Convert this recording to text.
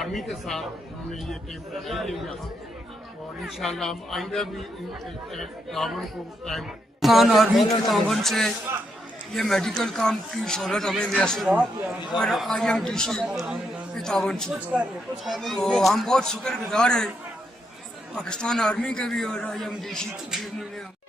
Army के साथ हमने ये कैंप लगाई है यहाँ, और इंशाल्लाह हम आइंदा भी ताउन को कायम। पाकिस्तान आर्मी के ताउन से ये मेडिकल काम की सहूलत हमें मैसर हुई और IMDC के ताउन से, तो हम बहुत शुक्रगुजार हैं पाकिस्तान आर्मी के भी और IMDC के भी।